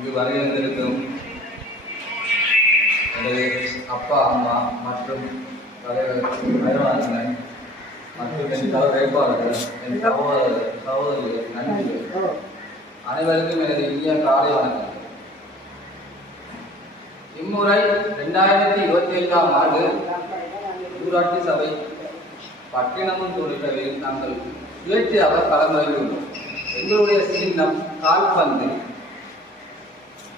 இங்கு வருகின்றிருக்கும் எனது அப்பா அம்மா மற்றும் தலைவர் அயவாளர்கள் மற்றும் என் வேட்பாளர்கள் என் சகோதரிகள் நண்பர்கள் அனைவருக்கும் எனது இனிய காலை வணக்கம். இம்முறை 2025ஆம் ஆண்டு ஊராட்சி சபை பட்டினமும் தொழிற்சபையில் நாங்கள் சுயேட்சையாக களமிறங்கியுள்ளோம். எங்களுடைய சின்னம் கால்பந்து.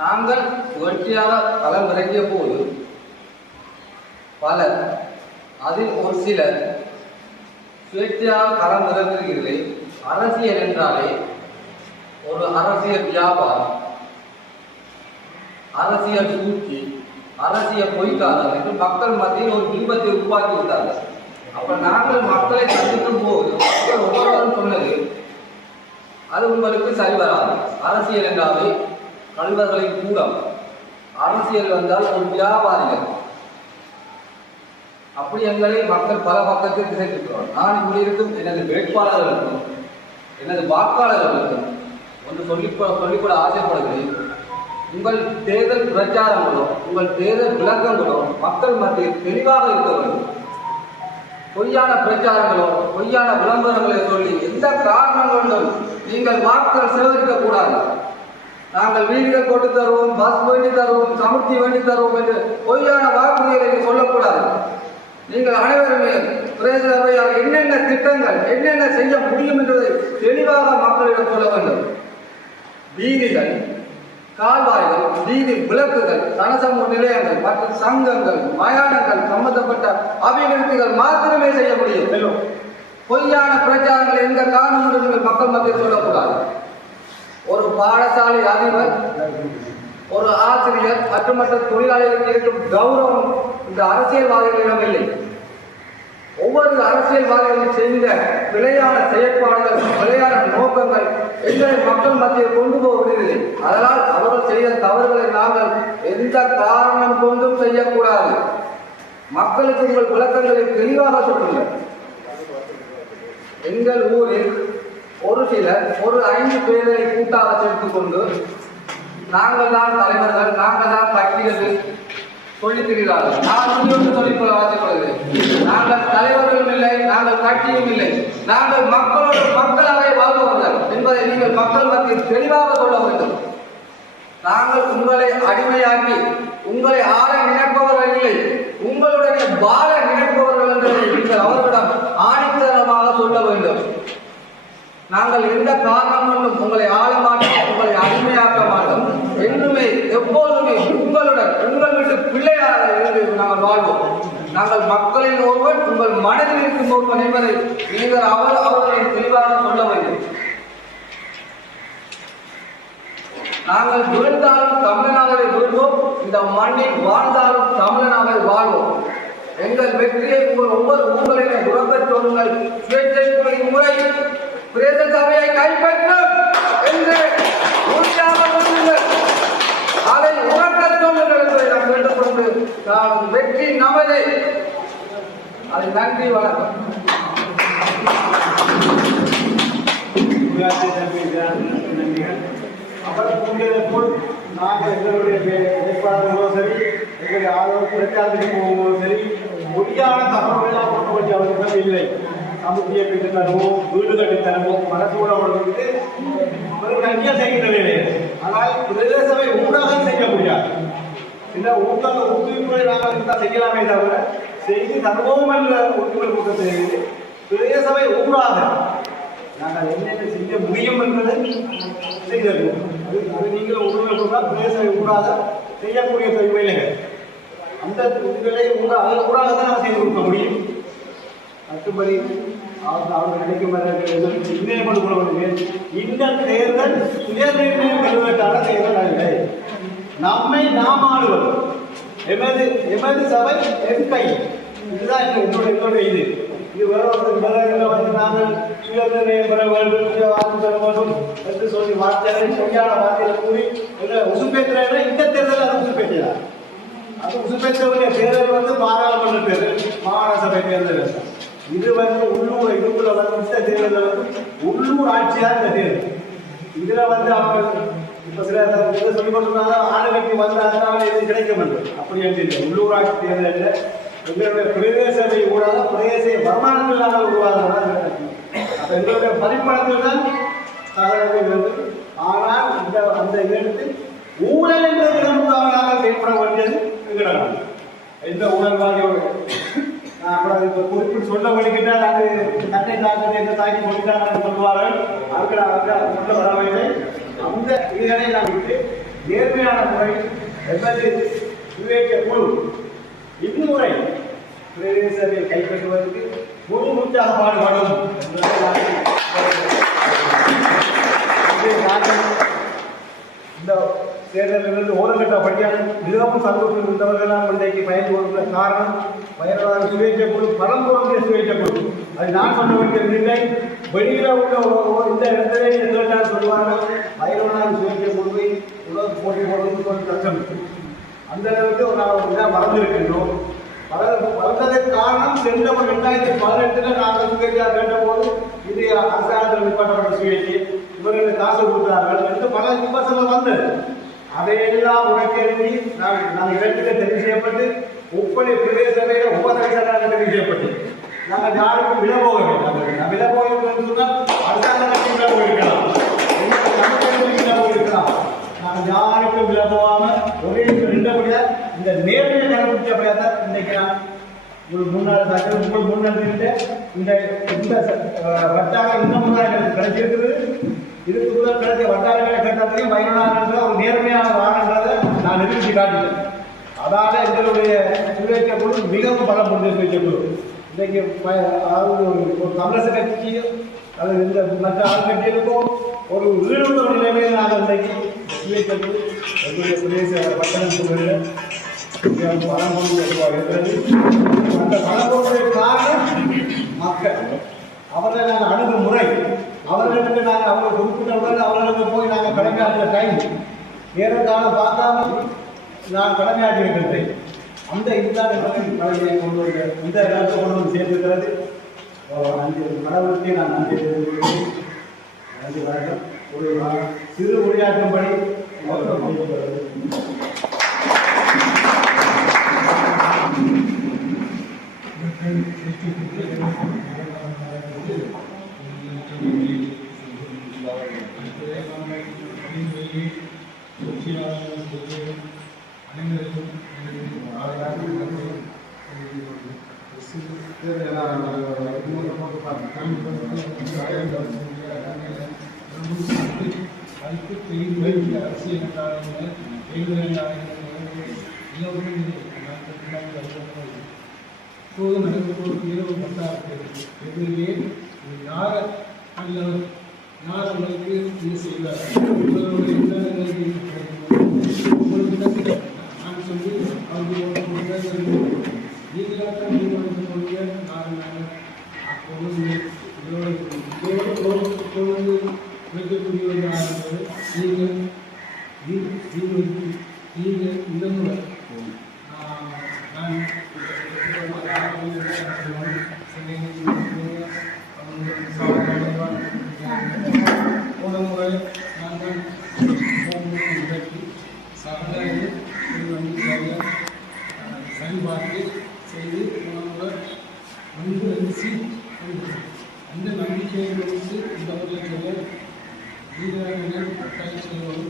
நாங்கள் சுயேட்சையாக களமிறங்கிய போது பலர், அதில் ஒரு சிலர் சுயேட்சையாக களமிறங்குகிறீர்களே, அரசியல் என்றாலே ஒரு அரசியல் வியாபாரம், அரசியல் சூழ்ச்சி, அரசியல் பொய்க்காரர் என்று மக்கள் மத்தியில் ஒரு பிம்பத்தை உருவாக்கி விட்டார்கள். அப்ப நாங்கள் மக்களை சந்திக்கும் போது மக்கள் ஒவ்வொருவரும் சொன்னது, அது உங்களுக்கு சரி வராது. அரசியல் என்றாலே கல்வர்களின் கூடம், அரசியல் வந்தால் ஒரு வியாபாரிகள். அப்படி எங்களை மக்கள் பல பக்கத்தில் திசைத்திருக்கிறார். நான் இப்படி இருக்கும் எனது வேட்பாளர்களுக்கும் எனது வாக்காளர்களுக்கும் ஒன்று சொல்லிக்கூட ஆசைப்படுகிறேன். உங்கள் தேர்தல் பிரச்சாரங்களோ உங்கள் தேர்தல் விளக்கங்களோ மக்கள் மத்தியில் தெளிவாக இருக்க வேண்டும். பொய்யான பிரச்சாரங்களோ பொய்யான விளம்பரங்களை சொல்லி எந்த காரணம் கொண்டும் நீங்கள் வாக்குகள் சேகரிக்க கூடாது. நாங்கள் வீடுகள் கொண்டு தருவோம், பஸ் வேண்டி தருவோம், சமுர்த்தி வேண்டி தருவோம் என்று பொய்யான வாக்குறுதிகளை சொல்லக்கூடாது. நீங்கள் அனைவருமே பிரதேச என்னென்ன திட்டங்கள் என்னென்ன செய்ய முடியும் என்பதை தெளிவாக மக்களிடம் சொல்ல வேண்டும். வீதிகள், கால்வாய்கள், வீதி விளக்குகள், சனசமூக நிலையங்கள் மற்றும் சங்கங்கள், மயானங்கள் சம்பந்தப்பட்ட அபிவிருத்திகள் மாத்திரமே செய்ய முடியும். பொய்யான பிரச்சாரங்கள் எந்த காரணம் நீங்கள் மக்கள் மத்தியில் சொல்லக்கூடாது. ஒரு பாடசாலை அதிபர், ஒரு ஆசிரியர் மற்றும் மற்ற தொழிலாளர்களுக்கு இருக்கும் கௌரவம் இந்த அரசியல்வாதிகளிடம் இல்லை. ஒவ்வொரு அரசியல்வாதிகளும் செய்த பிழையான செயற்பாடுகள், பிழையான நோக்கங்கள் எங்களை மக்கள் மத்தியில் கொண்டு போவதில்லை. அதனால் அவர்கள் செய்த தவறுகளை நாங்கள் எந்த காரணம் கொண்டும் செய்யக்கூடாது. மக்களுக்கு உங்கள் விளக்கங்களை தெளிவாக சொல்லுங்கள். எங்கள் ஊரில் ஒரு சிலர் ஒரு 5 பேரை கூட்டாக சேர்த்துக் கொண்டு நாங்கள் தான் தலைவர்கள், நாங்கள் தான் கட்சிகள் சொல்லித்திருக்கிறார்கள். நான் இன்னொன்று சொல்லிக்கொள்ள ஆசைப்படுகிறேன். நாங்கள் தலைவர்களும் இல்லை, நாங்கள் கட்சியும் இல்லை, நாங்கள் மக்களோடு மக்களாக வாழ்பவர்கள் என்பதை நீங்கள் மக்கள் மத்தியில் தெளிவாக சொல்ல வேண்டும். நாங்கள் உங்களை அடிமையாக்கி உங்களை ஆள நினைப்பவர்கள் இல்லை, உங்களுடைய வாழ நினைப்பவர்கள் என்பதை நீங்கள் அவர்களிடம் ஆணித்தரமாக சொல்ல வேண்டும். நாங்கள் எந்த காரணமும் உங்களை ஆள மாட்டோம், உங்களை அடிமையாக்க மாட்டோம். என்றுமே எப்போதுமே உங்களுடன் உங்கள் வீட்டு பிள்ளையாக இருந்து நாங்கள் வாழ்வோம். நாங்கள் மக்களின் ஒருவன், உங்கள் மனதில் இருக்கும் ஒருவன் என்பதை நீங்கள் அவர்களை தெளிவாக சொல்ல வேண்டும். நாங்கள் விழுந்தாலும் தமிழனாகவே விழுவோம், இந்த மண்ணில் வாழ்ந்தாலும் தமிழனாகவே வாழ்வோம். எங்கள் வெற்றியை ஒவ்வொரு ஊர்களிலும் உறக்க சொல்லுங்கள். சுயேட்சை முறை பிரதேச சபையை கைப்பற்றும் என்று உறுதியாக சொல்லுங்கள். அதை உறக்க சொல்லுங்கள் என்பதை நாம் கேட்டுக்கொண்டு வெற்றி நமது. அது நன்றி, வணக்கம். அவர் கூடியதை போல் நாங்கள் எங்களுடைய வேட்பாளர்களும் சரி, எங்களுடைய ஆதரவு பிரச்சாரத்துக்கு போகும்போதும் சரி, பொய்யான தகவல்களாக கொண்டு வேண்டிய அவர்களும் இல்லை. சமுத்தியை பெற்று தருவோம், வீடு கட்டி தருவோம், மனசூட அவர்களுக்கு ஒரு கட்சியாக செய்கின்றன. ஆனால் பிரதேச சபை ஊடகம் செய்ய முடியாது. சில ஊக்குவிப்புகளை நாங்கள் செய்யலாமே தவிர செய்து தருவோம் என்ற ஊக்குவிப்பு கூட்டத்தை பிரதேச சபை ஊடாக நாங்கள் என்னென்ன செய்ய முடியும் என்பதை செய்தது. அது நீங்கள் ஊடகங்கள் பிரதேச சபை ஊடாக செய்யக்கூடிய வேலைகள். அந்த இதுகளை அதன் ஊடாக தான் நாம் செய்து கொடுக்க முடியும். மற்றபடி அவர்கள் நினைக்கும் நிர்ணயம் கொள்வது இந்த தேர்தல் சுயநிர்ணயம் பெறுவதற்கான தேர்தல் அல்ல. நம்மை நாம் ஆளுவது, எமது சபை என் கை. இதுதான் என்னுடைய இது வேற வந்து நாங்கள் சுயநிர்ணயம் பெற வேண்டும், சுய வாக்கு பெற வேண்டும் என்று சொல்லி வார்த்தைகளை சரியான வார்த்தைகளை கூறி உசுப்பேற்ற இந்த தேர்தல் அது உசுப்பேற்றார். அது உசுப்பேற்றவுடைய தேர்தல் வந்து பாராளுமன்ற தேர்தல், மாகாண சபை தேர்தல். இது வந்து உள்ளூர் இதுக்குள்ள வந்து இந்த தேர்தலில் வந்து உள்ளூர் ஆட்சியாக இந்த தேர்தல். இதுல வந்து அவங்க இப்போ சில சொல்லி கொண்டிருந்தாங்க ஆடு கட்டி வந்தால் எதுவும் கிடைக்க மாட்டேன். அப்படி என்று இல்லை. உள்ளூராட்சி தேர்தலில் எங்களுடைய பிரதேச சபை ஊடாக பிரதேச வருமானத்தில் நாங்கள் உருவாகிறோம். அப்போ எங்களுடைய பதிப்பணத்தில் தான் சாதனைகள் வந்து. ஆனால் அந்த இடத்தில் ஊழல் என்ற விதமாக செயல்பட வேண்டியது எங்களிடம். எந்த ஊழல்வாதியோடு நான் கூட இப்போ குறிப்பிட்டு சொல்ல வழிகிட்டால் அது தன்னை தாக்கத்தை எந்த தாக்கி கொண்டுட்டாங்க சொல்லுவார்கள். அதுக்கு சொல்ல வர வேண்டும். அந்த இதுகளை நான் விட்டு நேர்மையான முறையில் எவ்வளவு சுயேட்சை குழு இம்முறை பிரதேசத்தை கைப்பற்றுவதற்கு முழு மூச்சாக பாடுபடும். இந்த தேர்தலிலிருந்து ஓரங்கட்டப்பட்டியான மிகவும் சந்தோஷம் இருந்தவர்களால் இன்றைக்கு பயந்து கொண்டுள்ள காரணம் வயலாளர் சுயேட்சை குழு பலம் பொருந்திய சுயேட்சை குழு. அது நான் சொல்ல வேண்டியதில்லை. வெளியில் உள்ள இந்த இடத்திலே கேட்டால் சொல்லுவார்கள் வயலாளர் சுயேட்சை குழுவை உலக போட்டி போடுவது கொஞ்சம் கஷ்டம். அந்த அளவுக்கு நான் இதாக வளர்ந்துருக்கின்றோம். வளர்ந்ததற்கு காரணம் சென்றவர் 2018 நாங்கள் சுயேட்சையாக கேட்டபோது இது அரசாங்கத்தில் நிப்பாட்டப்பட்ட சுயேட்சை இவர்களுக்கு காசு கொடுத்தார்கள் என்று பல விமர்சனம் வந்தது. அதையெல்லாம் உடனே நாங்கள் இடத்திலே தெரிவு செய்யப்பட்டு ஒப்படை பிரதேச சபையில் உபதேசமாக தெரிவு செய்யப்பட்டு நாங்கள் யாருக்கும் விலை போக வேண்டாம். விலை போக வேண்டும் சொன்னால் அரசாங்கத்துக்கு விலை போயிருக்கலாம், விலை போயிருக்கலாம். நாங்கள் யாருக்கும் விலை போகாமல் ஒரே நின்றபடியாக இந்த நேரடியை கண்டுபிடிச்சபடியாக தான் இன்றைக்கு நான் உங்களுக்கு முன்னெடுத்துக்கிட்டு இந்த வட்டாரம் இன்னமும் தான் எனக்கு கிடைச்சிருக்குது. இதுக்கு முதல் கிடைச்ச வட்டாரங்களை கேட்டதையும் பயனாளர்கள் ஒரு நேர்மையான வாரன்றதை நான் நிரூபித்து காட்டினேன். அதால் எங்களுடைய சுயேட்சை குழு மிகவும் பலம் கொண்டு சுயேட்சை குழு இன்றைக்கு அதாவது ஒரு தமிழக கட்சி அது இந்த மற்ற ஆள்கட்சிகளுக்கும் ஒரு ஈடுபட்ட ஒரு நிலைமையில் நாங்கள் இன்றைக்கு சுயேட்சை குழு எங்களுடைய பிரதேச பட்டணத்துகளில் பலம் கொண்டு இருக்கிறது. அந்த பலம் கொண்ட காரணம் மக்கள் அவர்களை நாங்கள் அணுகுமுறை அவர்களுக்கு நாங்கள் அவங்களை குறிப்பிட்டவுடன் அவர்களுக்கு போய் நாங்கள் கடமையாற்றுற டைம் நேரக்காலம் பார்க்காம நான் கடமையாற்றி இருக்கின்றேன். அந்த இதுதான் பழகியை கொண்டு வந்து இந்த இடத்தை கொண்டு வந்து சேர்ந்திருக்கிறது. கடவுளுக்கே நான் நன்றி தெரிவிக்கிறேன். நன்றி வணக்கம். ஒரு சிறு உரையாற்றும்படி சரிபார்த்து செய்து அந்த நம்பிக்கையை கொடுத்து இந்த வருடத்தில் வீரர்கள் கட்டாயம் செய்வோம்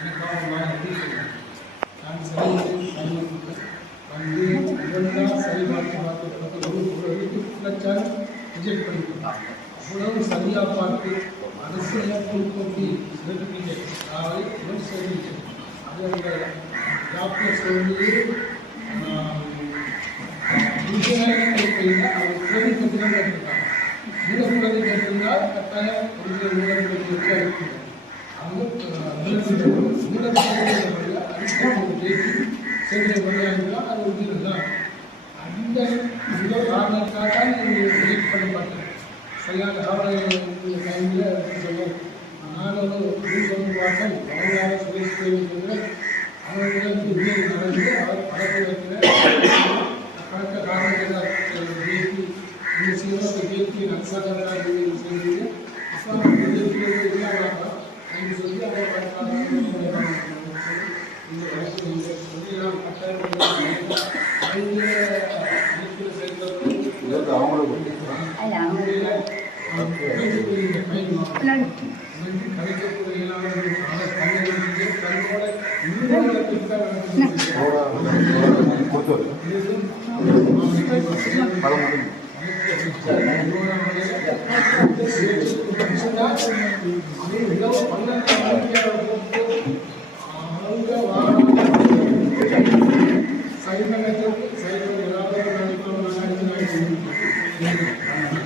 எனக்காக நான் செய்து வந்து இவெல்லாம் சரிபார்த்து ஒரு லட்சம் ரிஜெக்ட் பண்ணிக்கலாம். அவ்வளவு சரியாக பார்த்து அரசியல் கொண்டு சர்டிஃபிகேட் அதாவது சர்டிஃபிகேட் அது அந்த டாக்டர் சொல்லி அவர் குழந்தை பற்றிதான் கேட்டிருக்காங்க. இந்த குழந்தை கேட்டிருந்தால் கட்டாயம் கொஞ்சம் மூலப்பொருட்கள் அது உறுதிதான். அந்த காரணத்துக்காக தான் ரிஜெக்ட் பண்ண மாட்டேன். சரியான காவலர்கள் டைமில் சொல்லுவோம். நான் ஒரு வாசம் அவங்களால சொல்லி அவர்களுக்கு உதவி நடந்து அவர் பழக்க வைக்கிற கணக்க காரணங்கள் ஜேபி இந்த சீரோட ஜேபி நக்சாக செய்து இஸ்லாம் இல்லாமல் என்று சொல்லி அதை இந்த வழக்கில் சொல்லி நாம் சைவ